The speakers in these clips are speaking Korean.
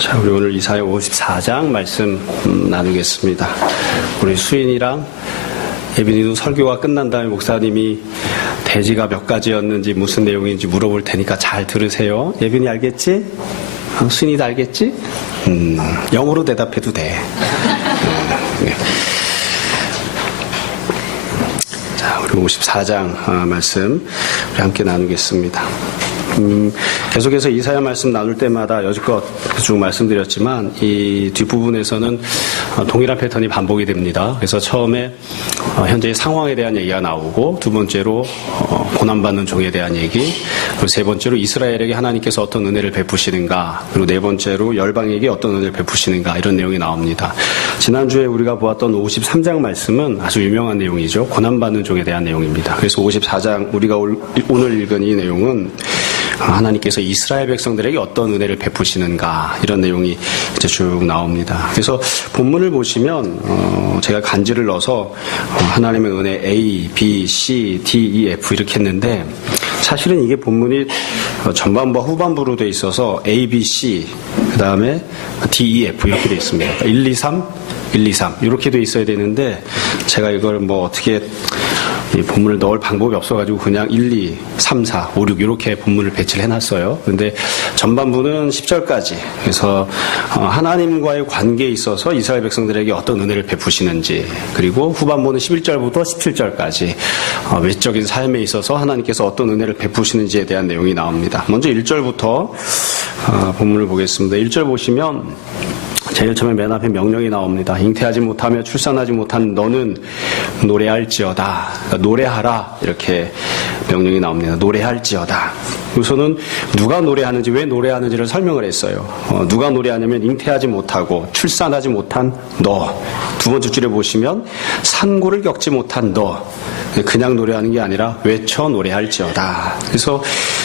자, 우리 오늘 이사야 54장 말씀 나누겠습니다. 우리 수인이랑 예빈이도 설교가 끝난 다음에 목사님이 대지가 몇 가지였는지 무슨 내용인지 물어볼 테니까 잘 들으세요. 예빈이 알겠지? 수인이도 알겠지? 영어로 대답해도 돼. 네. 자, 우리 54장 말씀 우리 함께 나누겠습니다. 계속해서 이사야 말씀 나눌 때마다 여지껏 쭉 말씀드렸지만 이 뒷부분에서는 동일한 패턴이 반복이 됩니다. 그래서 처음에 현재의 상황에 대한 얘기가 나오고, 두 번째로 고난받는 종에 대한 얘기, 그리고 세 번째로 이스라엘에게 하나님께서 어떤 은혜를 베푸시는가, 그리고 네 번째로 열방에게 어떤 은혜를 베푸시는가, 이런 내용이 나옵니다. 지난주에 우리가 보았던 53장 말씀은 아주 유명한 내용이죠. 고난받는 종에 대한 내용입니다. 그래서 54장 우리가 오늘 읽은 이 내용은 하나님께서 이스라엘 백성들에게 어떤 은혜를 베푸시는가, 이런 내용이 이제 쭉 나옵니다. 그래서 본문을 보시면 제가 간지를 넣어서 하나님의 은혜 A, B, C, D, E, F 이렇게 했는데, 사실은 이게 본문이 전반부와 후반부로 돼 있어서 A, B, C 그 다음에 D, E, F 이렇게 돼 있습니다. 1, 2, 3, 1, 2, 3 이렇게 돼 있어야 되는데, 제가 이걸 뭐 어떻게 이 본문을 넣을 방법이 없어가지고 그냥 1, 2, 3, 4, 5, 6 이렇게 본문을 배치를 해놨어요. 그런데 전반부는 10절까지, 그래서 하나님과의 관계에 있어서 이스라엘 백성들에게 어떤 은혜를 베푸시는지, 그리고 후반부는 11절부터 17절까지 외적인 삶에 있어서 하나님께서 어떤 은혜를 베푸시는지에 대한 내용이 나옵니다. 먼저 1절부터 본문을 보겠습니다. 1절 보시면 제일 처음에 맨 앞에 명령이 나옵니다. 잉태하지 못하며 출산하지 못한 너는 노래할지어다. 그러니까 노래하라, 이렇게 명령이 나옵니다. 노래할지어다. 우선은 누가 노래하는지, 왜 노래하는지를 설명을 했어요. 누가 노래하냐면 잉태하지 못하고 출산하지 못한 너. 두 번째 줄에 보시면 산고를 겪지 못한 너. 그냥 노래하는 게 아니라 외쳐 노래할지어다. 그래서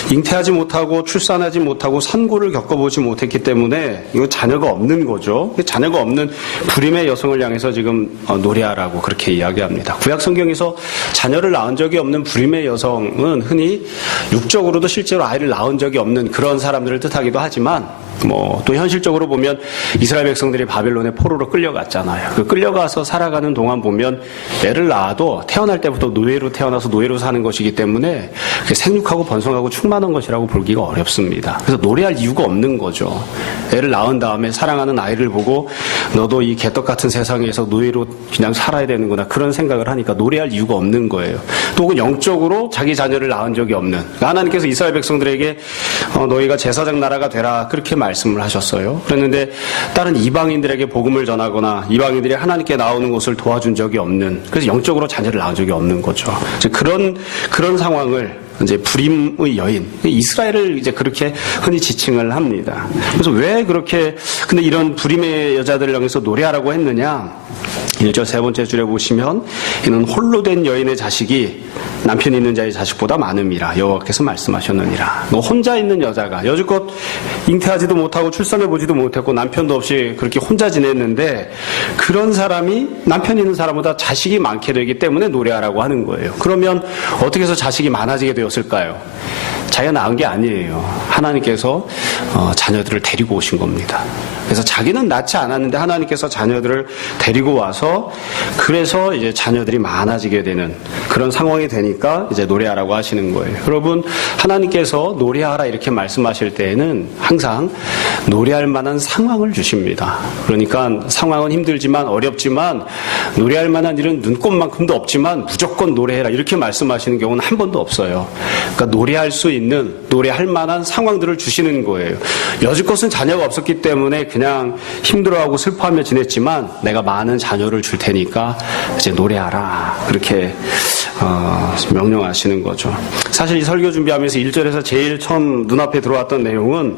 잉태하지 못하고 출산하지 못하고 산고를 겪어보지 못했기 때문에 이거 자녀가 없는 거죠. 자녀가 없는 불임의 여성을 향해서 지금 노래하라고 그렇게 이야기합니다. 구약 성경에서 자녀를 낳은 적이 없는 불임의 여성은 흔히 육적으로도 실제로 아이를 낳은 적이 없는 그런 사람들을 뜻하기도 하지만, 또 현실적으로 보면 이스라엘 백성들이 바벨론의 포로로 끌려갔잖아요. 그 끌려가서 살아가는 동안 보면 애를 낳아도 태어날 때부터 노예로 태어나서 노예로 사는 것이기 때문에 생육하고 번성하고 충만한 것이라고 보기가 어렵습니다. 그래서 노래할 이유가 없는 거죠. 애를 낳은 다음에 사랑하는 아이를 보고 너도 이 개떡 같은 세상에서 노예로 그냥 살아야 되는구나, 그런 생각을 하니까 노래할 이유가 없는 거예요. 또 혹은 영적으로 자기 자녀를 낳은 적이 없는, 하나님께서 이스라엘 백성들에게 너희가 제사장 나라가 되라, 그렇게 말씀을 하셨어요. 그랬는데 다른 이방인들에게 복음을 전하거나 이방인들이 하나님께 나오는 것을 도와준 적이 없는, 그래서 영적으로 자녀를 낳은 적이 없는 거죠. 그런 상황을 이제 불임의 여인, 이스라엘을 이제 그렇게 흔히 지칭을 합니다. 그래서 왜 그렇게, 근데 이런 불임의 여자들을 향해서 노래하라고 했느냐? 1절 세 번째 줄에 보시면 이는 홀로 된 여인의 자식이 남편 있는 자의 자식보다 많음이라 여호와께서 말씀하셨느니라. 혼자 있는 여자가 여지껏 잉태하지도 못하고 출산해보지도 못했고 남편도 없이 그렇게 혼자 지냈는데, 그런 사람이 남편 있는 사람보다 자식이 많게 되기 때문에 노래하라고 하는 거예요. 그러면 어떻게 해서 자식이 많아지게 되었을까요? 자기가 낳은 게 아니에요. 하나님께서 자녀들을 데리고 오신 겁니다. 그래서 자기는 낳지 않았는데 하나님께서 자녀들을 데리고 와서, 그래서 이제 자녀들이 많아지게 되는 그런 상황이 되니까 이제 노래하라고 하시는 거예요. 여러분, 하나님께서 노래하라 이렇게 말씀하실 때에는 항상 노래할 만한 상황을 주십니다. 그러니까 상황은 힘들지만 어렵지만 노래할 만한 일은 눈꼽만큼도 없지만 무조건 노래해라 이렇게 말씀하시는 경우는 한 번도 없어요. 그러니까 노래할 수 있는, 노래할 만한 상황들을 주시는 거예요. 여지껏은 자녀가 없었기 때문에 그냥 힘들어하고 슬퍼하며 지냈지만 내가 많은 자녀를 줄 테니까 이제 노래하라, 그렇게 명령하시는 거죠. 사실 이 설교 준비하면서 1절에서 제일 처음 눈앞에 들어왔던 내용은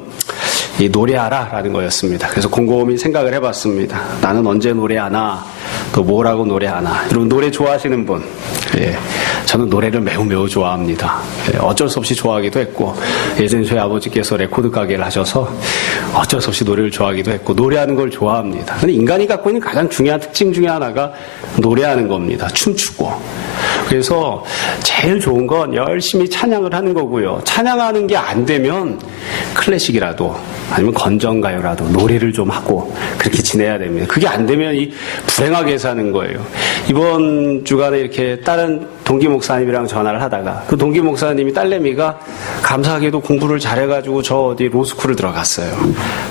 이 노래하라라는 거였습니다. 그래서 곰곰이 생각을 해봤습니다. 나는 언제 노래하나, 또 뭐라고 노래하나. 여러분, 노래 좋아하시는 분? 예, 저는 노래를 매우 좋아합니다. 예, 어쩔 수 없이 좋아하기도 했고, 예전에 저희 아버지께서 레코드 가게를 하셔서 어쩔 수 없이 노래를 좋아하기도 했고, 노래하는 걸 좋아합니다. 근데 인간이 갖고 있는 가장 중요한 특징 중에 하나가 노래하는 겁니다. 춤추고. 그래서 제일 좋은 건 열심히 찬양을 하는 거고요. 찬양하는 게 안 되면 클래식이라도 아니면 건전가요라도 노래를 좀 하고 그렇게 지내야 됩니다. 그게 안 되면 이 불행하게 사는 거예요. 이번 주간에 이렇게 다른 동기 목사님이랑 전화를 하다가 그 동기 목사님이 딸내미가 감사하게도 공부를 잘해가지고 저 어디 로스쿨을 들어갔어요.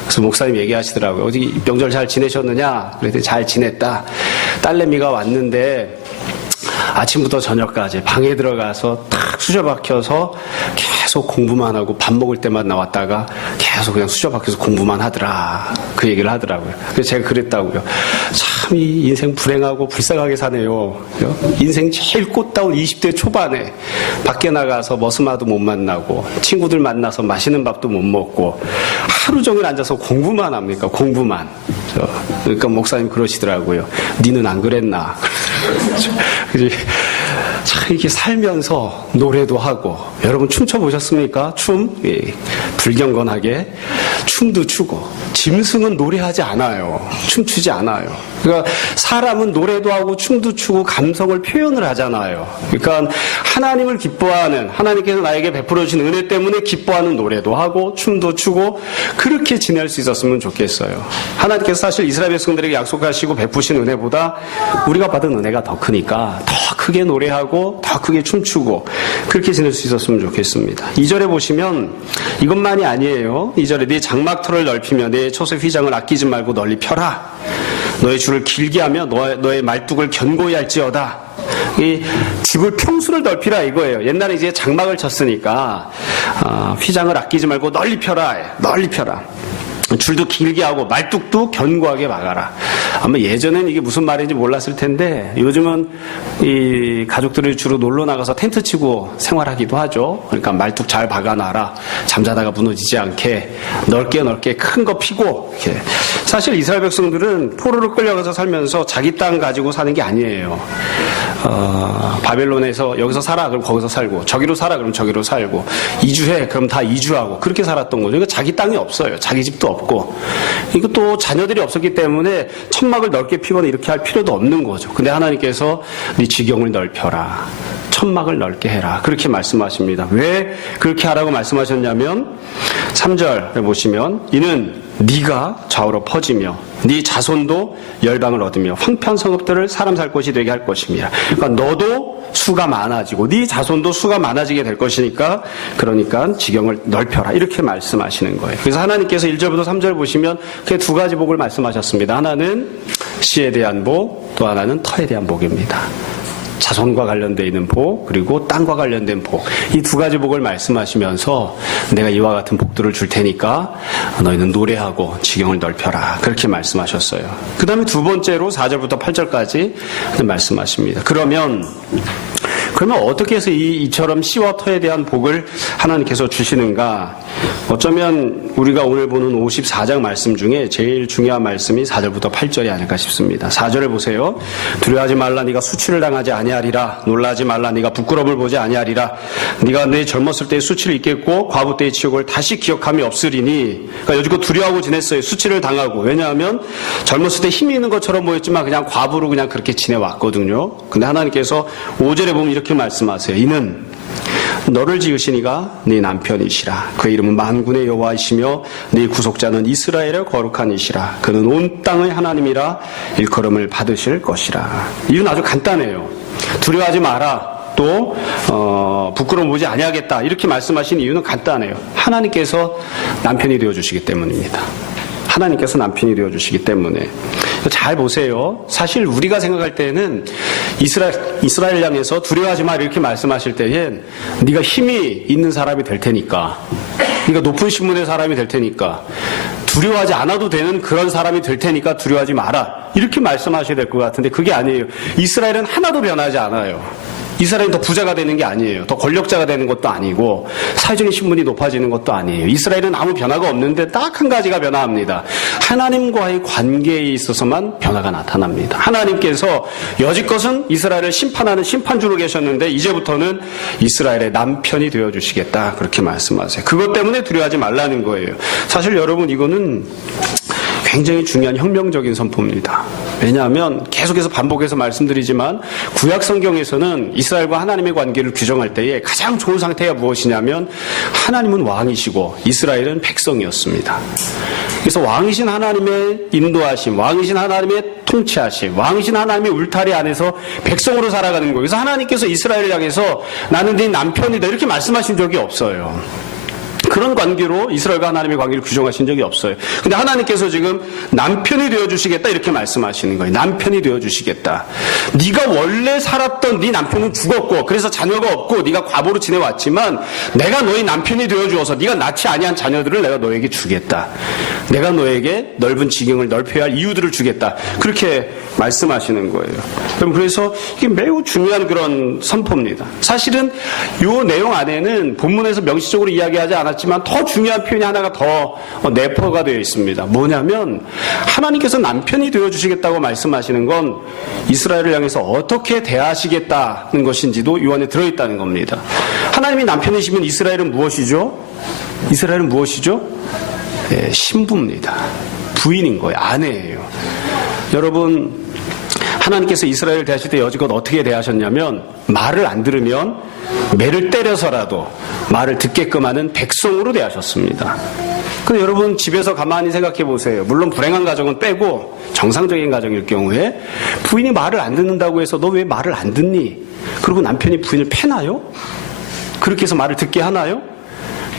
그래서 목사님 얘기하시더라고요. 어디 명절 잘 지내셨느냐? 그랬더니 잘 지냈다. 딸내미가 왔는데 아침부터 저녁까지 방에 들어가서 탁 수저박혀서 계속 공부만 하고 밥 먹을 때만 나왔다가 계속 그냥 수저박혀서 공부만 하더라. 그 얘기를 하더라고요. 그래서 제가 그랬다고요. 참 이 인생 불행하고 불쌍하게 사네요. 인생 제일 꽃다운 20대 초반에 밖에 나가서 머스마도 못 만나고 친구들 만나서 맛있는 밥도 못 먹고 하루 종일 앉아서 공부만 합니까? 공부만. 그러니까 목사님 그러시더라고요. 니는 안 그랬나? 참 이렇게 살면서 노래도 하고 여러분 춤춰보셨습니까? 춤? 예. 불경건하게 춤도 추고 짐승은 노래하지 않아요. 춤추지 않아요. 그러니까 사람은 노래도 하고 춤도 추고 감성을 표현을 하잖아요. 그러니까 하나님을 기뻐하는 하나님께서 나에게 베풀어 주신 은혜 때문에 기뻐하는 노래도 하고 춤도 추고 그렇게 지낼 수 있었으면 좋겠어요. 하나님께서 사실 이스라엘 백성들에게 약속하시고 베푸신 은혜보다 우리가 받은 은혜가 더 크니까 더 크게 노래하고 더 크게 춤추고 그렇게 지낼 수 있었으면 좋겠습니다. 2절에 보시면 이것만이 아니에요. 2절에 네 장막터를 넓히며 내 촛의 휘장을 아끼지 말고 널리 펴라. 너의 줄을 길게 하며 너의 말뚝을 견고히 할지어다. 이 집을 평수를 넓히라 이거예요. 옛날에 이제 장막을 쳤으니까 휘장을 아끼지 말고 널리 펴라. 널리 펴라. 줄도 길게 하고 말뚝도 견고하게 막아라. 아마 예전엔 이게 무슨 말인지 몰랐을 텐데 요즘은 이 가족들이 주로 놀러 나가서 텐트 치고 생활하기도 하죠. 그러니까 말뚝 잘 박아놔라. 잠자다가 무너지지 않게 넓게 큰 거 피고 이렇게. 사실 이스라엘 백성들은 포로로 끌려가서 살면서 자기 땅 가지고 사는 게 아니에요. 바벨론에서 여기서 살아 그럼 거기서 살고 저기로 살아 그럼 저기로 살고 이주해 그럼 다 이주하고 그렇게 살았던 거죠. 그러니까 자기 땅이 없어요. 자기 집도 없고 이것도 자녀들이 없었기 때문에 천막을 넓게 피거나 이렇게 할 필요도 없는 거죠. 근데 하나님께서 네 지경을 넓혀라. 천막을 넓게 해라. 그렇게 말씀하십니다. 왜 그렇게 하라고 말씀하셨냐면 3절에 보시면 이는 네가 좌우로 퍼지며 네 자손도 열방을 얻으며 황폐한 성읍들을 사람 살 곳이 되게 할 것입니다. 그러니까 너도 수가 많아지고 네 자손도 수가 많아지게 될 것이니까 그러니까 지경을 넓혀라 이렇게 말씀하시는 거예요. 그래서 하나님께서 1절부터 3절 보시면 그 두 가지 복을 말씀하셨습니다. 하나는 씨에 대한 복, 또 하나는 터에 대한 복입니다. 자손과 관련되어 있는 복 그리고 땅과 관련된 복 이 두 가지 복을 말씀하시면서 내가 이와 같은 복들을 줄 테니까 너희는 노래하고 지경을 넓혀라 그렇게 말씀하셨어요. 그 다음에 두 번째로 4절부터 8절까지 말씀하십니다. 그러면 어떻게 해서 이처럼 씨와 터에 대한 복을 하나님께서 주시는가? 어쩌면 우리가 오늘 보는 54장 말씀 중에 제일 중요한 말씀이 4절부터 8절이 아닐까 싶습니다. 4절을 보세요. 두려워하지 말라 네가 수치를 당하지 아니하리라. 놀라지 말라 네가 부끄러움을 보지 아니하리라. 네가 내 젊었을 때의 수치를 잊겠고 과부 때의 치욕을 다시 기억함이 없으리니. 그러니까 여지껏 두려워하고 지냈어요. 수치를 당하고. 왜냐하면 젊었을 때 힘이 있는 것처럼 보였지만 그냥 과부로 그냥 그렇게 지내왔거든요. 근데 하나님께서 5절에 보면 이렇게 말씀하세요. 이는 너를 지으신 이가 네 남편이시라. 그의 이름은 만군의 여호와이시며 네 구속자는 이스라엘의 거룩한 이시라. 그는 온 땅의 하나님이라 일컬음을 받으실 것이라. 이유는 아주 간단해요. 두려워하지 마라. 또 부끄러움 보지 아니하겠다. 이렇게 말씀하신 이유는 간단해요. 하나님께서 남편이 되어주시기 때문입니다. 하나님께서 남편이 되어주시기 때문에. 잘 보세요. 사실 우리가 생각할 때는 이스라엘 향해서 두려워하지 마 이렇게 말씀하실 때엔 네가 힘이 있는 사람이 될 테니까 네가 높은 신분의 사람이 될 테니까 두려워하지 않아도 되는 그런 사람이 될 테니까 두려워하지 마라 이렇게 말씀하셔야 될 것 같은데 그게 아니에요. 이스라엘은 하나도 변하지 않아요. 이스라엘은 더 부자가 되는 게 아니에요. 더 권력자가 되는 것도 아니고 사회적인 신분이 높아지는 것도 아니에요. 이스라엘은 아무 변화가 없는데 딱 한 가지가 변화합니다. 하나님과의 관계에 있어서만 변화가 나타납니다. 하나님께서 여지껏은 이스라엘을 심판하는 심판주로 계셨는데 이제부터는 이스라엘의 남편이 되어주시겠다 그렇게 말씀하세요. 그것 때문에 두려워하지 말라는 거예요. 사실 여러분 이거는 굉장히 중요한 혁명적인 선포입니다. 왜냐하면 계속해서 반복해서 말씀드리지만 구약 성경에서는 이스라엘과 하나님의 관계를 규정할 때에 가장 좋은 상태가 무엇이냐면 하나님은 왕이시고 이스라엘은 백성이었습니다. 그래서 왕이신 하나님의 인도하심, 왕이신 하나님의 통치하심, 왕이신 하나님의 울타리 안에서 백성으로 살아가는 거예요. 그래서 하나님께서 이스라엘을 향해서 나는 네 남편이다 이렇게 말씀하신 적이 없어요. 그런 관계로 이스라엘과 하나님의 관계를 규정하신 적이 없어요. 근데 하나님께서 지금 남편이 되어주시겠다 이렇게 말씀하시는 거예요. 남편이 되어주시겠다. 네가 원래 살았던 네 남편은 죽었고 그래서 자녀가 없고 네가 과부로 지내왔지만 내가 너희 남편이 되어주어서 네가 낳지 아니한 자녀들을 내가 너에게 주겠다. 내가 너에게 넓은 지경을 넓혀야 할 이유들을 주겠다. 그렇게 말씀하시는 거예요. 그래서 이게 매우 중요한 그런 선포입니다. 사실은 이 내용 안에는 본문에서 명시적으로 이야기하지 않았지만 더 중요한 표현이 하나가 더 내포가 되어 있습니다. 뭐냐면 하나님께서 남편이 되어주시겠다고 말씀하시는 건 이스라엘을 향해서 어떻게 대하시겠다는 것인지도 이 안에 들어있다는 겁니다. 하나님이 남편이시면 이스라엘은 무엇이죠? 이스라엘은 무엇이죠? 네, 신부입니다. 부인인 거예요. 아내예요. 여러분, 하나님께서 이스라엘을 대하실 때 여지껏 어떻게 대하셨냐면 말을 안 들으면 매를 때려서라도 말을 듣게끔 하는 백성으로 대하셨습니다. 근데 여러분 집에서 가만히 생각해 보세요. 물론 불행한 가정은 빼고 정상적인 가정일 경우에 부인이 말을 안 듣는다고 해서 너 왜 말을 안 듣니? 그리고 남편이 부인을 패나요? 그렇게 해서 말을 듣게 하나요?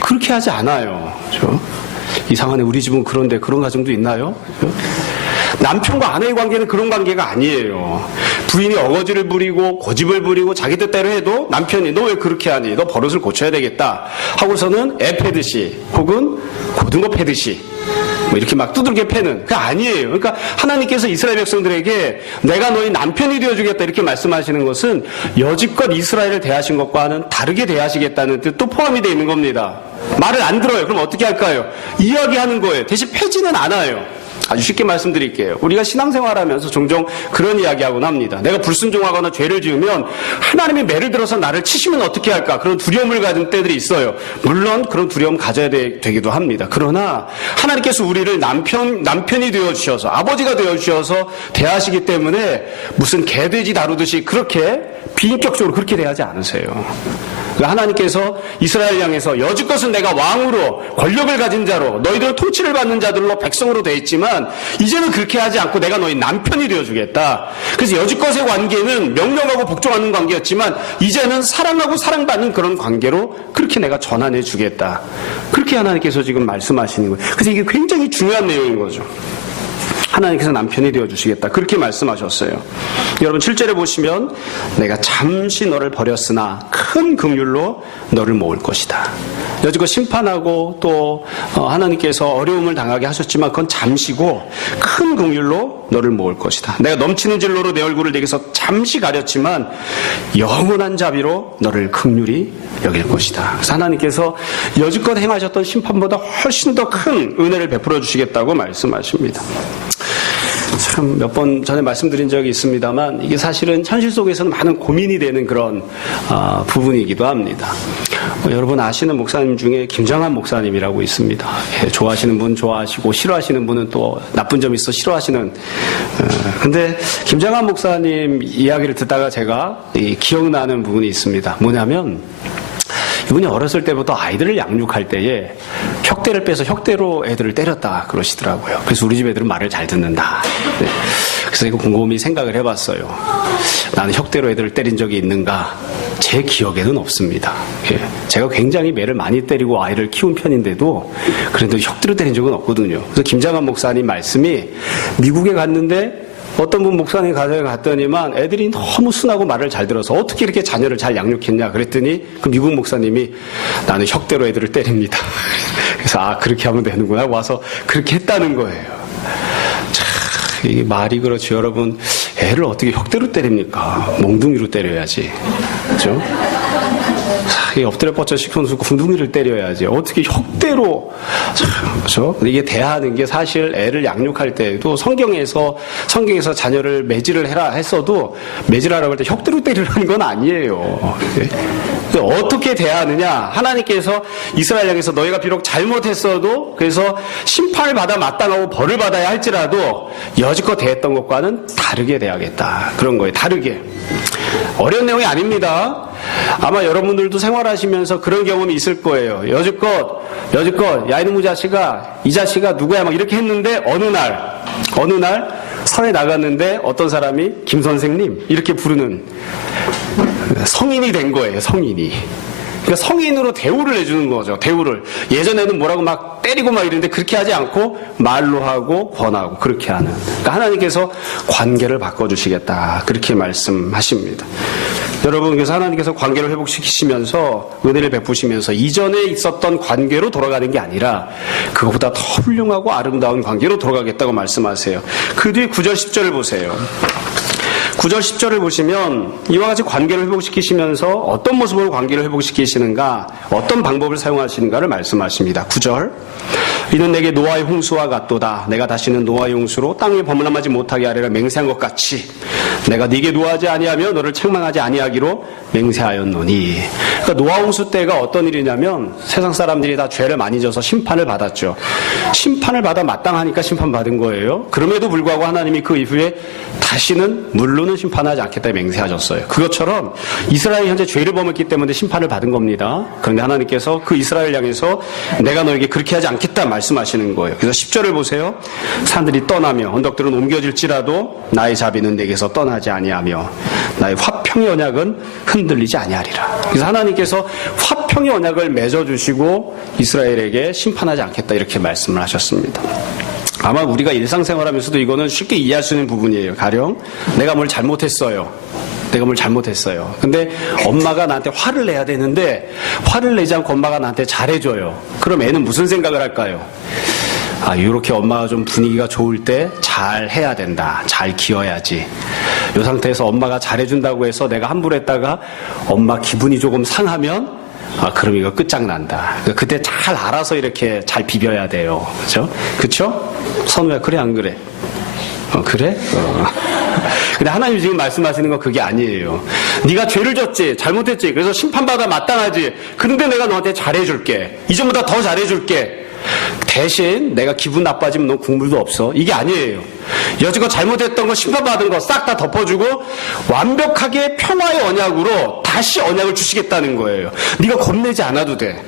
그렇게 하지 않아요. 그렇죠? 이상하네. 우리 집은 그런데 그런 가정도 있나요? 그렇죠? 남편과 아내의 관계는 그런 관계가 아니에요. 부인이 어거지를 부리고 고집을 부리고 자기 뜻대로 해도 남편이 너 왜 그렇게 하니? 너 버릇을 고쳐야 되겠다 하고서는 애 패듯이 혹은 고등어 패듯이 뭐 이렇게 막 두들겨 패는 그게 아니에요. 그러니까 하나님께서 이스라엘 백성들에게 내가 너희 남편이 되어주겠다 이렇게 말씀하시는 것은 여지껏 이스라엘을 대하신 것과는 다르게 대하시겠다는 뜻도 포함이 되어 있는 겁니다. 말을 안 들어요. 그럼 어떻게 할까요? 이야기하는 거예요. 대신 패지는 않아요. 아주 쉽게 말씀드릴게요. 우리가 신앙생활하면서 종종 그런 이야기하곤 합니다. 내가 불순종하거나 죄를 지으면 하나님이 매를 들어서 나를 치시면 어떻게 할까? 그런 두려움을 가진 때들이 있어요. 물론 그런 두려움 가져야 되기도 합니다. 그러나 하나님께서 우리를 남편이 되어주셔서 아버지가 되어주셔서 대하시기 때문에 무슨 개돼지 다루듯이 그렇게 비인격적으로 그렇게 대하지 않으세요. 하나님께서 이스라엘 향해서 여지껏은 내가 왕으로 권력을 가진 자로 너희들은 통치를 받는 자들로 백성으로 되어 있지만 이제는 그렇게 하지 않고 내가 너희 남편이 되어주겠다. 그래서 여지껏의 관계는 명령하고 복종하는 관계였지만 이제는 사랑하고 사랑받는 그런 관계로 그렇게 내가 전환해 주겠다. 그렇게 하나님께서 지금 말씀하시는 거예요. 그래서 이게 굉장히 중요한 내용인 거죠. 하나님께서 남편이 되어주시겠다. 그렇게 말씀하셨어요. 여러분 7절에 보시면 내가 잠시 너를 버렸으나 큰 긍휼로 너를 모을 것이다. 여지껏 심판하고 또 하나님께서 어려움을 당하게 하셨지만 그건 잠시고 큰 긍휼로 너를 모을 것이다. 내가 넘치는 진로로 내 얼굴을 내게서 잠시 가렸지만 영원한 자비로 너를 긍휼히 여길 것이다. 그래서 하나님께서 여지껏 행하셨던 심판보다 훨씬 더 큰 은혜를 베풀어 주시겠다고 말씀하십니다. 참 몇 번 전에 말씀드린 적이 있습니다만 이게 사실은 현실 속에서는 많은 고민이 되는 그런 부분이기도 합니다. 여러분 아시는 목사님 중에 김정한 목사님이라고 있습니다. 예, 좋아하시는 분 좋아하시고 싫어하시는 분은 또 나쁜 점이 있어 싫어하시는. 근데 김정한 목사님 이야기를 듣다가 제가 기억나는 부분이 있습니다. 뭐냐면 이분이 어렸을 때부터 아이들을 양육할 때에 혁대를 빼서 혁대로 애들을 때렸다 그러시더라고요. 그래서 우리 집 애들은 말을 잘 듣는다. 네. 그래서 이거 곰곰이 생각을 해봤어요. 나는 혁대로 애들을 때린 적이 있는가? 제 기억에는 없습니다. 예. 제가 굉장히 매를 많이 때리고 아이를 키운 편인데도 그래도 혁대로 때린 적은 없거든요. 그래서 김장한 목사님 말씀이 미국에 갔는데 어떤 분 목사님 가정에 갔더니만 애들이 너무 순하고 말을 잘 들어서 어떻게 이렇게 자녀를 잘 양육했냐 그랬더니 그 미국 목사님이 나는 혁대로 애들을 때립니다. 그래서 그렇게 하면 되는구나 와서 그렇게 했다는 거예요. 참 이게 말이 그렇지 여러분 애를 어떻게 혁대로 때립니까? 몽둥이로 때려야지. 그렇죠? 엎드려 뻗쳐 시켜놓고 궁둥이를 때려야지. 어떻게 혁대로, 그렇죠? 이게 대하는 게 사실 애를 양육할 때에도 성경에서 자녀를 매질을 해라 했어도 매질하라고 할 때 혁대로 때리라는 건 아니에요. 어떻게 대하느냐? 하나님께서 이스라엘 향해서 너희가 비록 잘못했어도 그래서 심판을 받아 마땅하고 벌을 받아야 할지라도 여지껏 대했던 것과는 다르게 대하겠다. 그런 거예요. 다르게. 어려운 내용이 아닙니다. 아마 여러분들도 생활하시면서 그런 경험이 있을 거예요. 여지껏 야 이놈의 자식아, 이 자식아 누구야 막 이렇게 했는데 어느 날 사회 나갔는데 어떤 사람이 김 선생님 이렇게 부르는 성인이 된 거예요. 성인이. 그러니까 성인으로 대우를 해주는 거죠. 대우를. 예전에는 뭐라고 막 때리고 막 이랬는데 그렇게 하지 않고 말로 하고 권하고 그렇게 하는. 그러니까 하나님께서 관계를 바꿔주시겠다. 그렇게 말씀하십니다. 여러분, 그래서 하나님께서 관계를 회복시키시면서 은혜를 베푸시면서 이전에 있었던 관계로 돌아가는 게 아니라 그것보다 더 훌륭하고 아름다운 관계로 돌아가겠다고 말씀하세요. 그 뒤에 9절 10절을 보세요. 9절 10절을 보시면 이와 같이 관계를 회복시키시면서 어떤 모습으로 관계를 회복시키시는가, 어떤 방법을 사용하시는가를 말씀하십니다. 9절 이는 내게 노아의 홍수와 같도다. 내가 다시는 노아의 홍수로 땅에 범람하지 못하게 하리라 맹세한 것 같이 내가 네게 노하지 아니하며 너를 책망하지 아니하기로 맹세하였노니. 그러니까 노아 홍수 때가 어떤 일이냐면 세상 사람들이 다 죄를 많이 져서 심판을 받았죠. 심판을 받아 마땅하니까 심판받은 거예요. 그럼에도 불구하고 하나님이 그 이후에 다시는 물로는 심판하지 않겠다 맹세하셨어요. 그것처럼 이스라엘이 현재 죄를 범했기 때문에 심판을 받은 겁니다. 그런데 하나님께서 그 이스라엘 향해서 내가 너에게 그렇게 하지 않겠다 말씀하시는 거예요. 그래서 10절을 보세요. 산들이 떠나며 언덕들은 옮겨질지라도 나의 자비는 내게서 떠나지 아니하며 나의 화평의 언약은 흔들리지 아니하리라. 그래서 하나님께서 화평의 언약을 맺어주시고 이스라엘에게 심판하지 않겠다 이렇게 말씀을 하셨습니다. 아마 우리가 일상생활하면서도 이거는 쉽게 이해할 수 있는 부분이에요. 가령 내가 뭘 잘못했어요. 근데 엄마가 나한테 화를 내야 되는데 화를 내지 않고 엄마가 나한테 잘해줘요. 그럼 애는 무슨 생각을 할까요? 아, 이렇게 엄마가 좀 분위기가 좋을 때 잘 해야 된다. 잘 기어야지. 이 상태에서 엄마가 잘해준다고 해서 내가 함부로 했다가 엄마 기분이 조금 상하면 그럼 이거 끝장난다. 그때 잘 알아서 이렇게 잘 비벼야 돼요. 그쵸? 선우야, 그래, 안 그래? 그래? 근데 하나님 지금 말씀하시는 건 그게 아니에요. 네가 죄를 졌지, 잘못했지, 그래서 심판받아 마땅하지. 그런데 내가 너한테 잘해줄게. 이전보다 더 잘해줄게. 대신 내가 기분 나빠지면 넌 국물도 없어. 이게 아니에요. 여지껏 잘못했던 거 심판받은 거 싹 다 덮어주고 완벽하게 평화의 언약으로 다시 언약을 주시겠다는 거예요. 네가 겁내지 않아도 돼.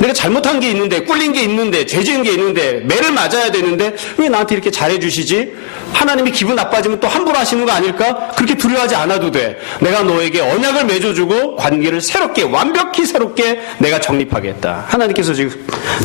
내가 잘못한 게 있는데, 꿀린 게 있는데, 죄 지은 게 있는데, 매를 맞아야 되는데 왜 나한테 이렇게 잘해주시지? 하나님이 기분 나빠지면 또 함부로 하시는 거 아닐까? 그렇게 두려워하지 않아도 돼. 내가 너에게 언약을 맺어주고 관계를 새롭게, 완벽히 새롭게 내가 정립하겠다. 하나님께서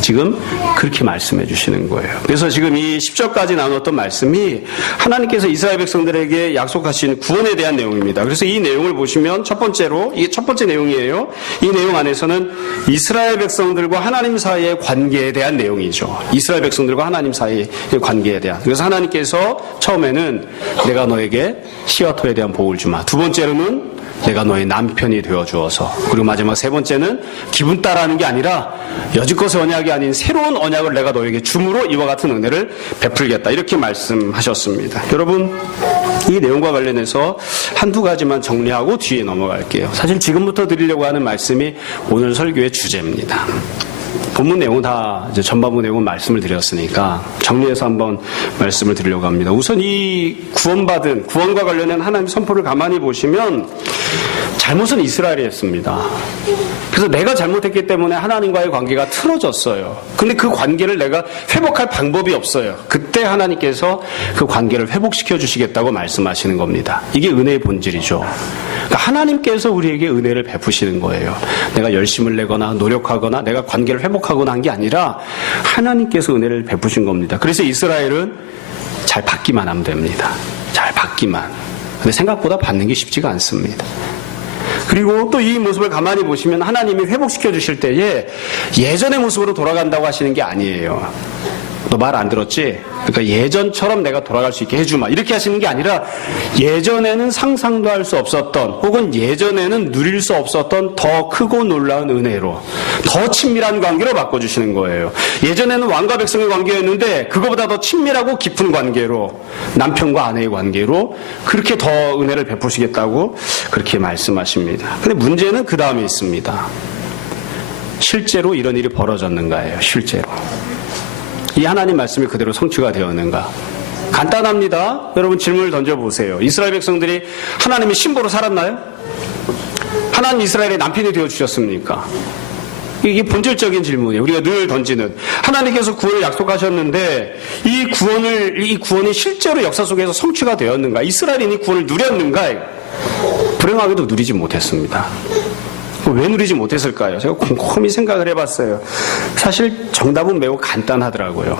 지금 그렇게 말씀해 주시는 거예요. 그래서 지금 이 10절까지 나눴던 말씀이 하나님께서 이스라엘 백성들에게 약속하신 구원에 대한 내용입니다. 그래서 이 내용을 보시면 첫 번째로, 이게 첫 번째 내용이에요. 이 내용 안에서는 이스라엘 백성들과 하나님 사이의 관계에 대한 내용이죠. 이스라엘 백성들과 하나님 사이의 관계에 대한. 그래서 하나님께서 처음에는 내가 너에게 씨와 토에 대한 복을 주마. 두 번째로는 내가 너의 남편이 되어주어서. 그리고 마지막 세 번째는 기분 따라하는 게 아니라 여지껏의 언약이 아닌 새로운 언약을 내가 너에게 줌으로 이와 같은 은혜를 베풀겠다. 이렇게 말씀하셨습니다. 여러분, 이 내용과 관련해서 한두 가지만 정리하고 뒤에 넘어갈게요. 사실 지금부터 드리려고 하는 말씀이 오늘 설교의 주제입니다. 본문 내용은 다 이제 전반부 내용은 말씀을 드렸으니까 정리해서 한번 말씀을 드리려고 합니다. 우선 이 구원과 관련된 하나님 선포를 가만히 보시면 잘못은 이스라엘이 했습니다. 그래서 내가 잘못했기 때문에 하나님과의 관계가 틀어졌어요. 근데 그 관계를 내가 회복할 방법이 없어요. 그때 하나님께서 그 관계를 회복시켜 주시겠다고 말씀하시는 겁니다. 이게 은혜의 본질이죠. 그러니까 하나님께서 우리에게 은혜를 베푸시는 거예요. 내가 열심을 내거나 노력하거나 내가 관계를 회복하거나 한 게 아니라 하나님께서 은혜를 베푸신 겁니다. 그래서 이스라엘은 잘 받기만 하면 됩니다. 잘 받기만. 근데 생각보다 받는 게 쉽지가 않습니다. 그리고 또 이 모습을 가만히 보시면 하나님이 회복시켜 주실 때에 예전의 모습으로 돌아간다고 하시는 게 아니에요. 너 말 안 들었지? 그러니까 예전처럼 내가 돌아갈 수 있게 해주마. 이렇게 하시는 게 아니라 예전에는 상상도 할 수 없었던 혹은 예전에는 누릴 수 없었던 더 크고 놀라운 은혜로 더 친밀한 관계로 바꿔주시는 거예요. 예전에는 왕과 백성의 관계였는데 그거보다 더 친밀하고 깊은 관계로 남편과 아내의 관계로 그렇게 더 은혜를 베푸시겠다고 그렇게 말씀하십니다. 근데 문제는 그 다음에 있습니다. 실제로 이런 일이 벌어졌는가예요. 실제로. 이 하나님 말씀이 그대로 성취가 되었는가? 간단합니다. 여러분 질문을 던져보세요. 이스라엘 백성들이 하나님의 신보로 살았나요? 하나님 이스라엘의 남편이 되어주셨습니까? 이게 본질적인 질문이에요. 우리가 늘 던지는. 하나님께서 구원을 약속하셨는데 이 구원이 실제로 역사 속에서 성취가 되었는가? 이스라엘인이 구원을 누렸는가? 불행하게도 누리지 못했습니다. 왜 누리지 못했을까요? 제가 곰곰이 생각을 해봤어요. 사실 정답은 매우 간단하더라고요.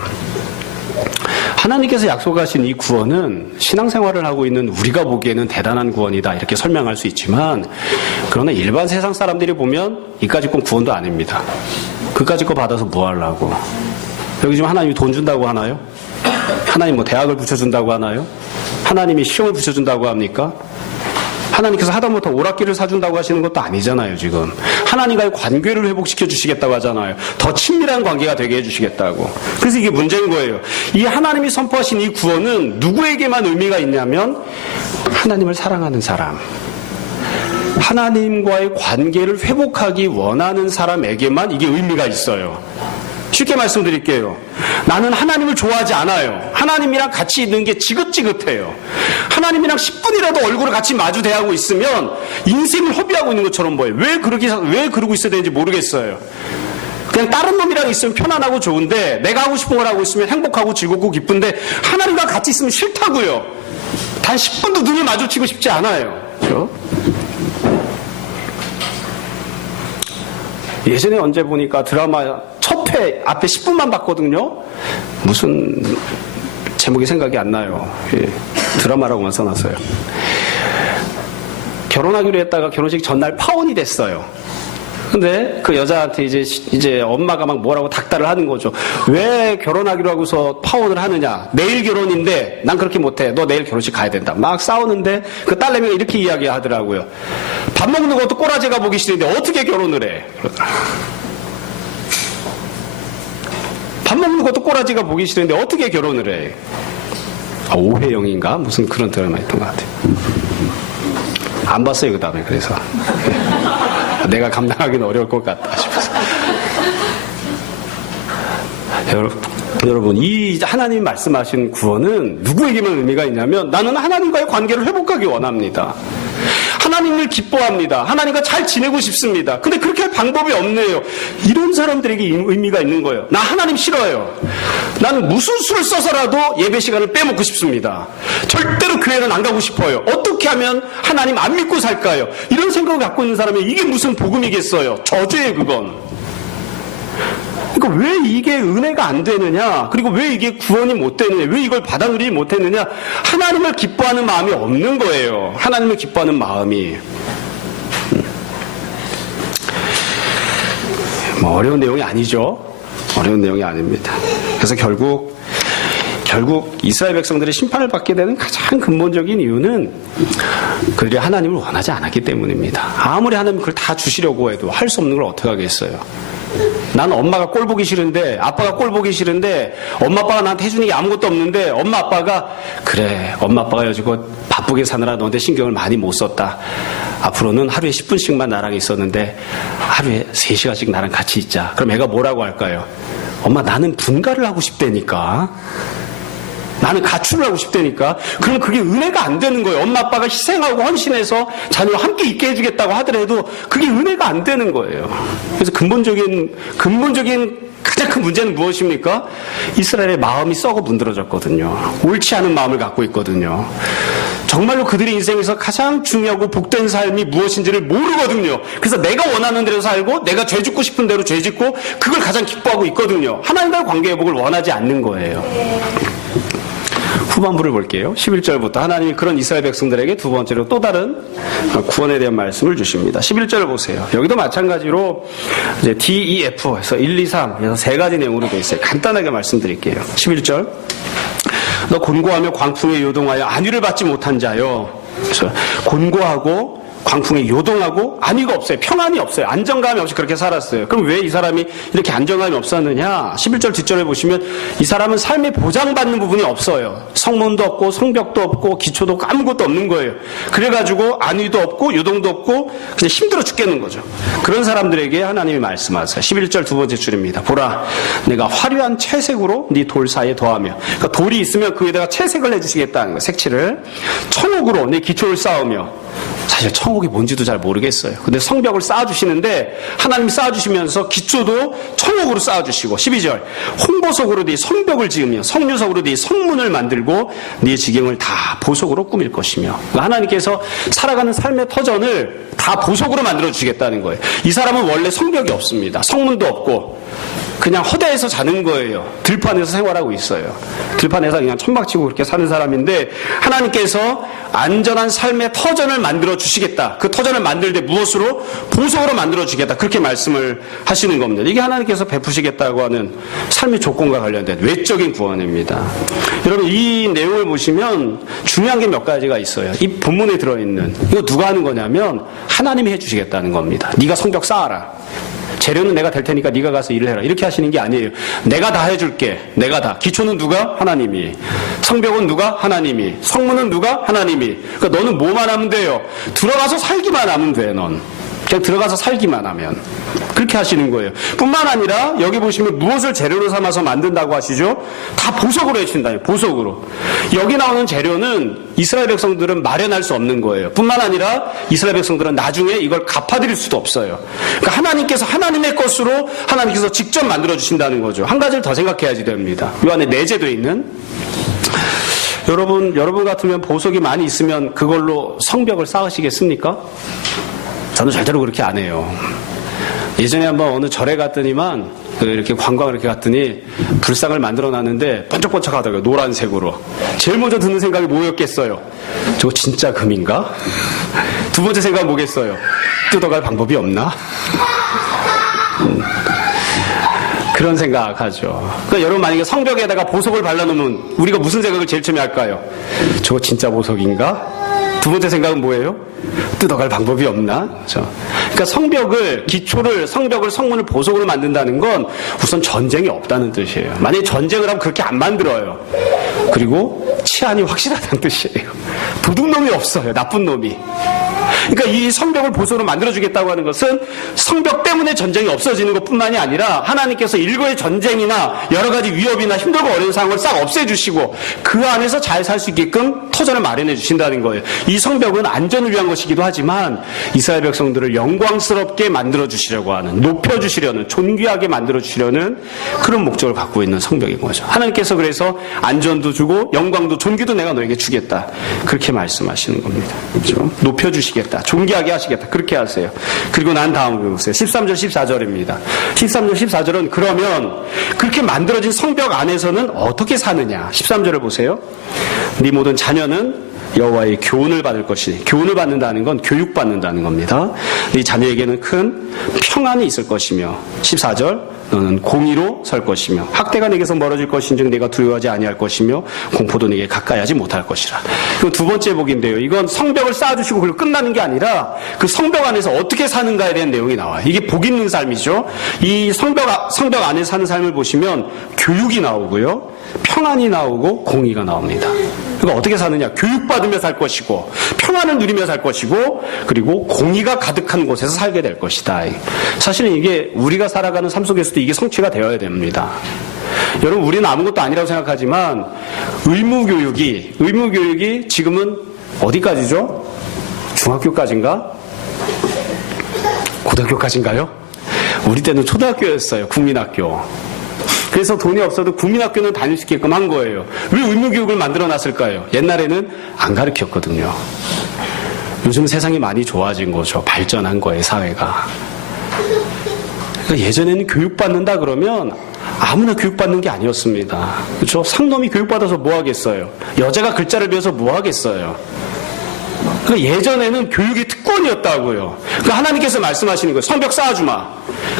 하나님께서 약속하신 이 구원은 신앙생활을 하고 있는 우리가 보기에는 대단한 구원이다 이렇게 설명할 수 있지만 그러나 일반 세상 사람들이 보면 이까짓 건 구원도 아닙니다. 그까짓 거 받아서 뭐 하려고. 여기 지금 하나님이 돈 준다고 하나요? 하나님 뭐 대학을 붙여준다고 하나요? 하나님이 시험을 붙여준다고 합니까? 하나님께서 하다못해 오락기를 사준다고 하시는 것도 아니잖아요, 지금. 하나님과의 관계를 회복시켜 주시겠다고 하잖아요. 더 친밀한 관계가 되게 해주시겠다고. 그래서 이게 문제인 거예요. 이 하나님이 선포하신 이 구원은 누구에게만 의미가 있냐면 하나님을 사랑하는 사람, 하나님과의 관계를 회복하기 원하는 사람에게만 이게 의미가 있어요. 쉽게 말씀드릴게요. 나는 하나님을 좋아하지 않아요. 하나님이랑 같이 있는 게 지긋지긋해요. 하나님이랑 10분이라도 얼굴을 같이 마주 대하고 있으면 인생을 허비하고 있는 것처럼 보여요. 왜 그러고 있어야 되는지 모르겠어요. 그냥 다른 놈이랑 있으면 편안하고 좋은데 내가 하고 싶은 걸 하고 있으면 행복하고 즐겁고 기쁜데 하나님과 같이 있으면 싫다고요. 단 10분도 눈을 마주치고 싶지 않아요. 그렇죠? 예전에 언제 보니까 드라마 첫 회 앞에 10분만 봤거든요. 무슨 제목이 생각이 안 나요. 예, 드라마라고만 써놨어요. 결혼하기로 했다가 결혼식 전날 파혼이 됐어요. 근데 그 여자한테 이제 엄마가 막 뭐라고 닥달을 하는 거죠. 왜 결혼하기로 하고서 파혼을 하느냐. 내일 결혼인데 난 그렇게 못해. 너 내일 결혼식 가야 된다. 막 싸우는데 그 딸내미가 이렇게 이야기하더라고요. 밥 먹는 것도 꼬라지가 보기 싫은데 어떻게 결혼을 해. 밥 먹는 것도 꼬라지가 보기 싫은데 어떻게 결혼을 해. 오해영인가? 무슨 그런 드라마였던 것 같아요. 안 봤어요 그 다음에. 그래서 내가 감당하기는 어려울 것 같다 싶어서. 여러분, 이 하나님이 말씀하신 구원은 누구에게만 의미가 있냐면 나는 하나님과의 관계를 회복하기 원합니다. 하나님을 기뻐합니다. 하나님과 잘 지내고 싶습니다. 근데 그렇게 할 방법이 없네요. 이런 사람들에게 의미가 있는 거예요. 나 하나님 싫어요. 나는 무슨 수를 써서라도 예배 시간을 빼먹고 싶습니다. 절대로 교회는 안 가고 싶어요. 어떻게 하면 하나님 안 믿고 살까요? 이런 생각을 갖고 있는 사람이 이게 무슨 복음이겠어요. 저주예요 그건. 그러니까 왜 이게 은혜가 안 되느냐? 그리고 왜 이게 구원이 못 되느냐? 왜 이걸 받아 누리지 못했느냐? 하나님을 기뻐하는 마음이 없는 거예요. 하나님을 기뻐하는 마음이. 뭐 어려운 내용이 아니죠. 어려운 내용이 아닙니다. 그래서 결국 이스라엘 백성들이 심판을 받게 되는 가장 근본적인 이유는 그들이 하나님을 원하지 않았기 때문입니다. 아무리 하나님 그걸 다 주시려고 해도 할 수 없는 걸 어떻게 하겠어요. 나는 엄마가 꼴 보기 싫은데, 아빠가 꼴 보기 싫은데, 엄마 아빠가 나한테 해주는 게 아무것도 없는데, 엄마 아빠가 그래, 엄마 아빠가 여지껏 바쁘게 사느라 너한테 신경을 많이 못 썼다. 앞으로는 하루에 10분씩만 나랑 있었는데 하루에 3시간씩 나랑 같이 있자. 그럼 애가 뭐라고 할까요? 엄마 나는 분가를 하고 싶다니까. 나는 가출을 하고 싶다니까. 그럼 그게 은혜가 안 되는 거예요. 엄마 아빠가 희생하고 헌신해서 자녀와 함께 있게 해주겠다고 하더라도 그게 은혜가 안 되는 거예요. 그래서 근본적인 가장 큰 문제는 무엇입니까? 이스라엘의 마음이 썩어 문드러졌거든요. 옳지 않은 마음을 갖고 있거든요. 정말로 그들의 인생에서 가장 중요하고 복된 삶이 무엇인지를 모르거든요. 그래서 내가 원하는 대로 살고 내가 죄 짓고 싶은 대로 죄 짓고 그걸 가장 기뻐하고 있거든요. 하나님과의 관계 회복을 원하지 않는 거예요. 후반부를 볼게요. 11절부터 하나님이 그런 이스라엘 백성들에게 두 번째로 또 다른 구원에 대한 말씀을 주십니다. 11절 보세요. 여기도 마찬가지로 이제 D, E, F에서 1, 2, 3 그래서 세 가지 내용으로 되어 있어요. 간단하게 말씀드릴게요. 11절 너 곤고하며 광풍에 요동하여 안위를 받지 못한 자요. 그래서 곤고하고 광풍에 요동하고 안위가 없어요. 평안이 없어요. 안정감이 없이 그렇게 살았어요. 그럼 왜 이 사람이 이렇게 안정감이 없었느냐? 11절 뒷절에 보시면 이 사람은 삶에 보장받는 부분이 없어요. 성문도 없고 성벽도 없고 기초도 없고 아무것도 없는 거예요. 그래가지고 안위도 없고 요동도 없고 그냥 힘들어 죽겠는 거죠. 그런 사람들에게 하나님이 말씀하세요. 11절 두 번째 줄입니다. 보라 내가 화려한 채색으로 네 돌 사이에 더하며 그러니까 돌이 있으면 그 위에다가 채색을 해주시겠다는 거예요. 색칠을 청옥으로 네 기초를 쌓으며 사실 청옥이 뭔지도 잘 모르겠어요. 근데 성벽을 쌓아주시는데 하나님이 쌓아주시면서 기초도 청옥으로 쌓아주시고 12절 홍보석으로 네 성벽을 지으며 성류석으로 네 성문을 만들고 네 지경을 다 보석으로 꾸밀 것이며 그러니까 하나님께서 살아가는 삶의 터전을 다 보석으로 만들어주시겠다는 거예요. 이 사람은 원래 성벽이 없습니다. 성문도 없고 그냥 허대에서 자는 거예요. 들판에서 생활하고 있어요. 들판에서 그냥 천막치고 그렇게 사는 사람인데 하나님께서 안전한 삶의 터전을 만들어 주시겠다. 그 터전을 만들 때 무엇으로? 보석으로 만들어 주겠다. 그렇게 말씀을 하시는 겁니다. 이게 하나님께서 베푸시겠다고 하는 삶의 조건과 관련된 외적인 구원입니다. 여러분 이 내용을 보시면 중요한 게 몇 가지가 있어요. 이 본문에 들어있는 이거 누가 하는 거냐면 하나님이 해주시겠다는 겁니다. 네가 성벽 쌓아라. 재료는 내가 될 테니까 네가 가서 일을 해라. 이렇게 하시는 게 아니에요. 내가 다 해줄게. 내가 다. 기초는 누가? 하나님이. 성벽은 누가? 하나님이. 성문은 누가? 하나님이. 그러니까 너는 뭐만 하면 돼요? 들어가서 살기만 하면 돼, 넌. 그냥 들어가서 살기만 하면. 그렇게 하시는 거예요. 뿐만 아니라 여기 보시면 무엇을 재료로 삼아서 만든다고 하시죠? 다 보석으로 해주신다요. 보석으로. 여기 나오는 재료는 이스라엘 백성들은 마련할 수 없는 거예요. 뿐만 아니라 이스라엘 백성들은 나중에 이걸 갚아드릴 수도 없어요. 그러니까 하나님께서 하나님의 것으로 하나님께서 직접 만들어주신다는 거죠. 한 가지를 더 생각해야지 됩니다. 이 안에 내재되어 있는 여러분 같으면 보석이 많이 있으면 그걸로 성벽을 쌓으시겠습니까? 저는 절대로 그렇게 안 해요. 예전에 한번 어느 절에 갔더니만 이렇게 관광을 이렇게 갔더니 불상을 만들어 놨는데 번쩍번쩍 하더라고요. 노란색으로. 제일 먼저 드는 생각이 뭐였겠어요? 저거 진짜 금인가? 두 번째 생각은 뭐겠어요? 뜯어갈 방법이 없나? 그런 생각하죠. 그러니까 여러분 만약에 성벽에다가 보석을 발라놓으면 우리가 무슨 생각을 제일 처음에 할까요? 저거 진짜 보석인가? 두 번째 생각은 뭐예요? 뜯어갈 방법이 없나? 그러니까 성벽을 성문을 보석으로 만든다는 건 우선 전쟁이 없다는 뜻이에요. 만약에 전쟁을 하면 그렇게 안 만들어요. 그리고 치안이 확실하다는 뜻이에요. 도둑놈이 없어요. 나쁜 놈이. 그러니까 이 성벽을 보석으로 만들어주겠다고 하는 것은 성벽 때문에 전쟁이 없어지는 것뿐만이 아니라 하나님께서 일거의 전쟁이나 여러 가지 위협이나 힘들고 어려운 상황을 싹 없애주시고 그 안에서 잘 살 수 있게끔 터전을 마련해 주신다는 거예요. 이 성벽은 안전을 위한 것이기도 하지만 이스라엘 백성들을 영광스럽게 만들어주시려고 하는, 높여주시려는, 존귀하게 만들어주시려는 그런 목적을 갖고 있는 성벽인 거죠. 하나님께서 그래서 안전도 주고 영광도 존귀도 내가 너에게 주겠다. 그렇게 말씀하시는 겁니다. 그렇죠? 높여주시겠다. 존귀하게 하시겠다. 그렇게 하세요. 그리고 난 다음에 보세요. 13절 14절입니다. 13절 14절은 그러면 그렇게 만들어진 성벽 안에서는 어떻게 사느냐. 13절을 보세요. 네 모든 자녀는 여호와의 교훈을 받을 것이니, 교훈을 받는다는 건 교육받는다는 겁니다. 네 자녀에게는 큰 평안이 있을 것이며 14절 너는 공의로 설 것이며 학대가 내게서 멀어질 것인즉 내가 두려워하지 아니할 것이며 공포도 내게 가까이 하지 못할 것이라. 그리고 두 번째 복인데요. 이건 성벽을 쌓아주시고 그리고 끝나는 게 아니라 그 성벽 안에서 어떻게 사는가에 대한 내용이 나와요. 이게 복 있는 삶이죠. 이 성벽 안에 사는 삶을 보시면 교육이 나오고요. 평안이 나오고 공의가 나옵니다. 그러니까 어떻게 사느냐. 교육받으며 살 것이고 평안을 누리며 살 것이고 그리고 공의가 가득한 곳에서 살게 될 것이다. 사실은 이게 우리가 살아가는 삶 속에서도 이게 성취가 되어야 됩니다. 여러분 우리는 아무것도 아니라고 생각하지만 의무교육이 지금은 어디까지죠? 중학교까지인가? 고등학교까지인가요? 우리 때는 초등학교였어요. 국민학교. 그래서 돈이 없어도 국민학교는 다닐 수 있게끔 한 거예요. 왜 의무교육을 만들어놨을까요? 옛날에는 안 가르쳤거든요. 요즘 세상이 많이 좋아진 거죠. 발전한 거예요, 사회가. 그러니까 예전에는 교육받는다 그러면 아무나 교육받는 게 아니었습니다. 그렇죠? 상놈이 교육받아서 뭐 하겠어요? 여자가 글자를 배워서 뭐 하겠어요? 그러니까 예전에는 교육이 특권이었다고요. 그러니까 하나님께서 말씀하시는 거예요. 성벽 쌓아주마.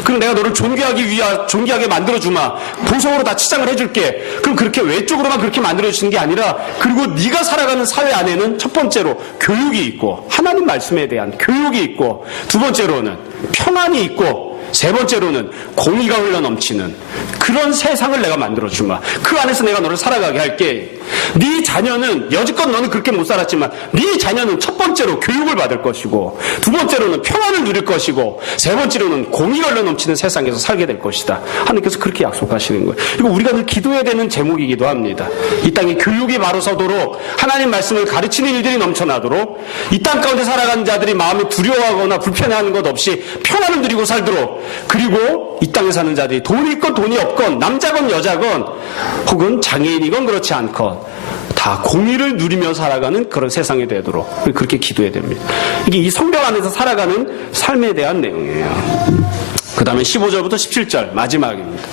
그럼 내가 너를 존귀하게 만들어주마. 보석으로 다 치장을 해줄게. 그럼 그렇게 외적으로만 그렇게 만들어주시는 게 아니라, 그리고 네가 살아가는 사회 안에는 첫 번째로 교육이 있고, 하나님 말씀에 대한 교육이 있고, 두 번째로는 평안이 있고, 세 번째로는 공의가 흘러넘치는 그런 세상을 내가 만들어주마. 그 안에서 내가 너를 살아가게 할게. 네 자녀는, 여지껏 너는 그렇게 못 살았지만 네 자녀는 첫 번째로 교육을 받을 것이고, 두 번째로는 평안을 누릴 것이고, 세 번째로는 공의가 흘러넘치는 세상에서 살게 될 것이다. 하나님께서 그렇게 약속하시는 거예요. 이거 우리가 늘 기도해야 되는 제목이기도 합니다. 이 땅에 교육이 바로 서도록, 하나님 말씀을 가르치는 일들이 넘쳐나도록, 이 땅 가운데 살아가는 자들이 마음이 두려워하거나 불편해하는 것 없이 평안을 누리고 살도록, 그리고 이 땅에 사는 자들이 돈이 있건 돈이 없건, 남자건 여자건 혹은 장애인이건 그렇지 않건 다 공의를 누리며 살아가는 그런 세상이 되도록 그렇게 기도해야 됩니다. 이게 이 성경 안에서 살아가는 삶에 대한 내용이에요. 그 다음에 15절부터 17절 마지막입니다.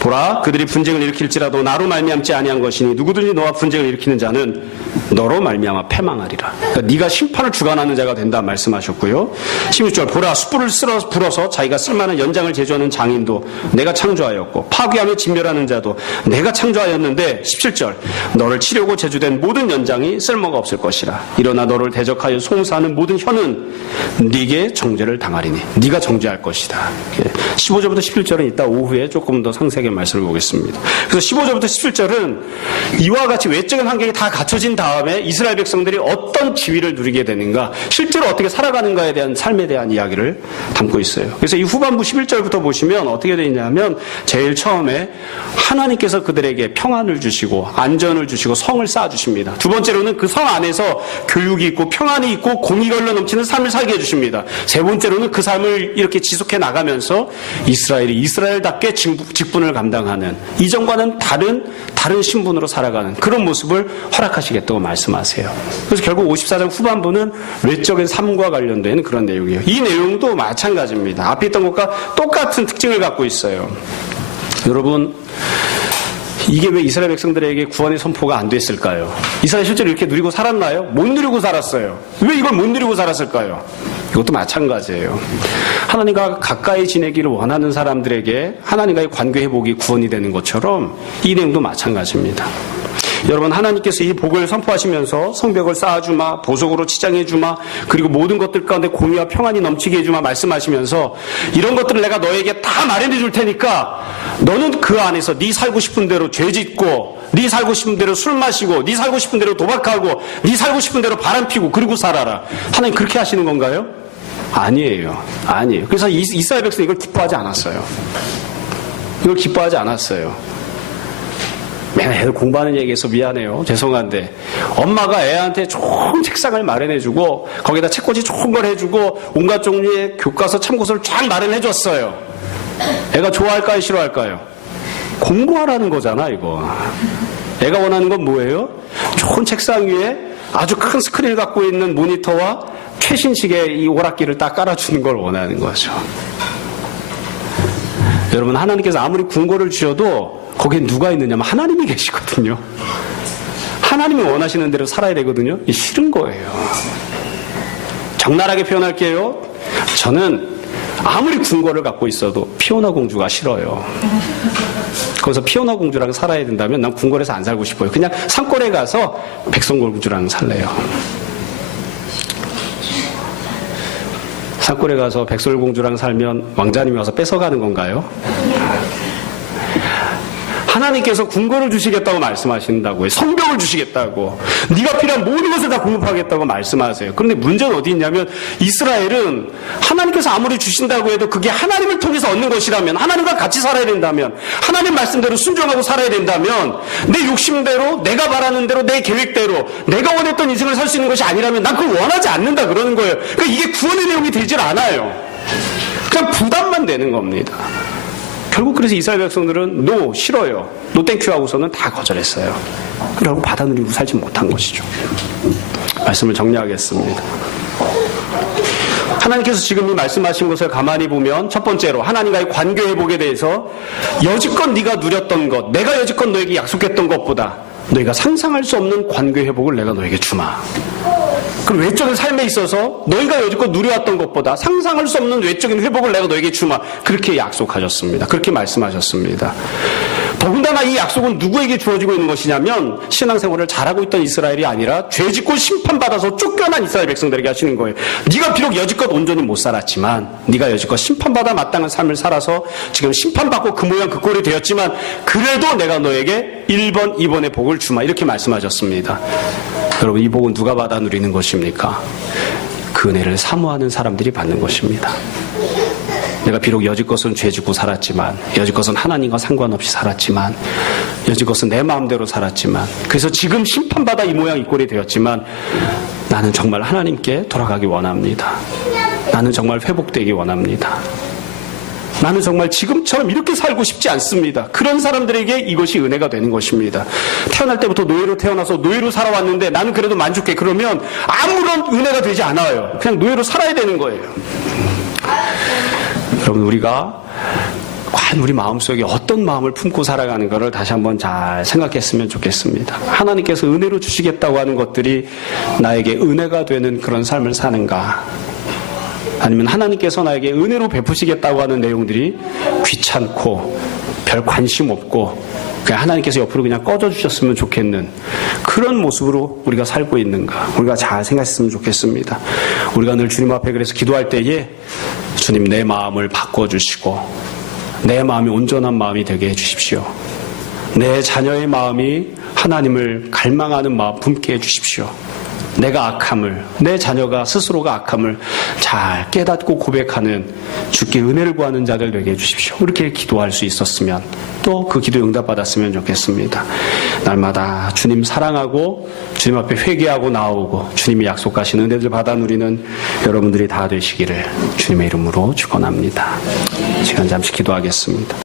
보라, 그들이 분쟁을 일으킬지라도 나로 말미암지 아니한 것이니 누구든지 너와 분쟁을 일으키는 자는 너로 말미암아 패망하리라. 그러니까 네가 심판을 주관하는 자가 된다 말씀하셨고요. 16절, 보라, 숯불을 불어서 자기가 쓸만한 연장을 제조하는 장인도 내가 창조하였고, 파괴하며 진멸하는 자도 내가 창조하였는데, 17절, 너를 치려고 제조된 모든 연장이 쓸모가 없을 것이라. 일어나 너를 대적하여 송사하는 모든 혀는 네게 정죄를 당하리니 네가 정죄할 것이다. 15절부터 17절은 이따 오후에 조금 더 상세하게 말씀을 보겠습니다. 그래서 15절부터 17절은 이와 같이 외적인 환경이 다 갖춰진 다음에 이스라엘 백성들이 어떤 지위를 누리게 되는가, 실제로 어떻게 살아가는가에 대한 삶에 대한 이야기를 담고 있어요. 그래서 이 후반부 11절부터 보시면 어떻게 되어 있냐면, 제일 처음에 하나님께서 그들에게 평안을 주시고 안전을 주시고 성을 쌓아주십니다. 두 번째로는 그 성 안에서 교육이 있고 평안이 있고 공의가 흘러넘치는 삶을 살게 해주십니다. 세 번째로는 그 삶을 이렇게 지속해 나가면서 이스라엘이 이스라엘답게 직분을 감당하는, 이전과는 다른 신분으로 살아가는 그런 모습을 허락하시겠다고 말씀하세요. 그래서 결국 54장 후반부는 외적인 삶과 관련된 그런 내용이에요. 이 내용도 마찬가지입니다. 앞에 있던 것과 똑같은 특징을 갖고 있어요. 여러분, 이게 왜 이스라엘 백성들에게 구원의 선포가 안 됐을까요? 이스라엘 실제로 이렇게 누리고 살았나요? 못 누리고 살았어요. 왜 이걸 못 누리고 살았을까요? 이것도 마찬가지예요. 하나님과 가까이 지내기를 원하는 사람들에게 하나님과의 관계 회복이 구원이 되는 것처럼 이 내용도 마찬가지입니다. 여러분, 하나님께서 이 복을 선포하시면서 성벽을 쌓아주마, 보석으로 치장해주마, 그리고 모든 것들 가운데 공의와 평안이 넘치게 해주마 말씀하시면서, 이런 것들을 내가 너에게 다 마련해 줄 테니까 너는 그 안에서 네 살고 싶은 대로 죄 짓고, 네 살고 싶은 대로 술 마시고, 네 살고 싶은 대로 도박하고, 네 살고 싶은 대로 바람 피고 그러고 살아라. 하나님 그렇게 하시는 건가요? 아니에요. 그래서 이스라엘 백성이 이걸 기뻐하지 않았어요. 이걸 기뻐하지 않았어요. 맨날 애들 공부하는 얘기해서 미안해요. 죄송한데, 엄마가 애한테 좋은 책상을 마련해주고 거기다 책꽂이 좋은 걸 해주고 온갖 종류의 교과서 참고서를 쫙 마련해줬어요. 애가 좋아할까요? 싫어할까요? 공부하라는 거잖아, 이거. 애가 원하는 건 뭐예요? 좋은 책상 위에 아주 큰 스크린을 갖고 있는 모니터와 최신식의 이 오락기를 딱 깔아주는 걸 원하는 거죠. 여러분, 하나님께서 아무리 궁궐을 주셔도 거기에 누가 있느냐면 하나님이 계시거든요. 하나님이 원하시는 대로 살아야 되거든요. 싫은 거예요. 적나라하게 표현할게요. 저는 아무리 궁궐을 갖고 있어도 피오나 공주가 싫어요. 거기서 피오나 공주랑 살아야 된다면 난 궁궐에서 안 살고 싶어요. 그냥 산골에 가서 백성공주랑 살래요. 산골에 가서 백설공주랑 살면 왕자님이 와서 뺏어가는 건가요? 하나님께서 궁궐을 주시겠다고 말씀하신다고요. 성벽을 주시겠다고. 네가 필요한 모든 것을 다 공급하겠다고 말씀하세요. 그런데 문제는 어디 있냐면, 이스라엘은 하나님께서 아무리 주신다고 해도 그게 하나님을 통해서 얻는 것이라면, 하나님과 같이 살아야 된다면, 하나님 말씀대로 순종하고 살아야 된다면, 내 욕심대로, 내가 바라는 대로, 내 계획대로 내가 원했던 인생을 살 수 있는 것이 아니라면 난 그걸 원하지 않는다 그러는 거예요. 그러니까 이게 구원의 내용이 되질 않아요. 그냥 부담만 되는 겁니다. 결국 그래서 이스라엘 백성들은 노, 싫어요, 노 땡큐 하고서는 다 거절했어요. 결국 받아 누리고 살지 못한 것이죠. 말씀을 정리하겠습니다. 하나님께서 지금 이 말씀하신 것을 가만히 보면 첫 번째로 하나님과의 관계 회복에 대해서 여지껏 네가 누렸던 것, 내가 여지껏 너에게 약속했던 것보다 너희가 상상할 수 없는 관계 회복을 내가 너에게 주마. 그럼 외적인 삶에 있어서 너희가 여지껏 누려왔던 것보다 상상할 수 없는 외적인 회복을 내가 너에게 주마. 그렇게 약속하셨습니다. 그렇게 말씀하셨습니다. 더군다나 이 약속은 누구에게 주어지고 있는 것이냐면 신앙생활을 잘하고 있던 이스라엘이 아니라 죄짓고 심판받아서 쫓겨난 이스라엘 백성들에게 하시는 거예요. 네가 비록 여지껏 온전히 못 살았지만, 네가 여지껏 심판받아 마땅한 삶을 살아서 지금 심판받고 그 모양 그 꼴이 되었지만 그래도 내가 너에게 1번, 2번의 복을 주마. 이렇게 말씀하셨습니다. 여러분, 이 복은 누가 받아 누리는 것입니까? 그 은혜를 사모하는 사람들이 받는 것입니다. 내가 비록 여지껏은 죄짓고 살았지만, 여지껏은 하나님과 상관없이 살았지만, 여지껏은 내 마음대로 살았지만, 그래서 지금 심판받아 이 모양 이 꼴이 되었지만 나는 정말 하나님께 돌아가기 원합니다. 나는 정말 회복되기 원합니다. 나는 정말 지금처럼 이렇게 살고 싶지 않습니다. 그런 사람들에게 이것이 은혜가 되는 것입니다. 태어날 때부터 노예로 태어나서 노예로 살아왔는데 나는 그래도 만족해. 그러면 아무런 은혜가 되지 않아요. 그냥 노예로 살아야 되는 거예요. 여러분, 우리가 과연 우리 마음속에 어떤 마음을 품고 살아가는가를 다시 한번 잘 생각했으면 좋겠습니다. 하나님께서 은혜로 주시겠다고 하는 것들이 나에게 은혜가 되는 그런 삶을 사는가? 아니면 하나님께서 나에게 은혜로 베푸시겠다고 하는 내용들이 귀찮고 별 관심 없고 그냥 하나님께서 옆으로 그냥 꺼져주셨으면 좋겠는 그런 모습으로 우리가 살고 있는가? 우리가 잘 생각했으면 좋겠습니다. 우리가 늘 주님 앞에 그래서 기도할 때에 주님, 내 마음을 바꿔주시고 내 마음이 온전한 마음이 되게 해주십시오. 내 자녀의 마음이 하나님을 갈망하는 마음 품게 해주십시오. 내가 악함을, 내 자녀가 스스로가 악함을 잘 깨닫고 고백하는 주께 은혜를 구하는 자들 되게 해주십시오. 이렇게 기도할 수 있었으면, 또 그 기도 응답받았으면 좋겠습니다. 날마다 주님 사랑하고 주님 앞에 회개하고 나오고 주님이 약속하신 은혜를 받아 누리는 여러분들이 다 되시기를 주님의 이름으로 축원합니다. 시간 잠시 기도하겠습니다.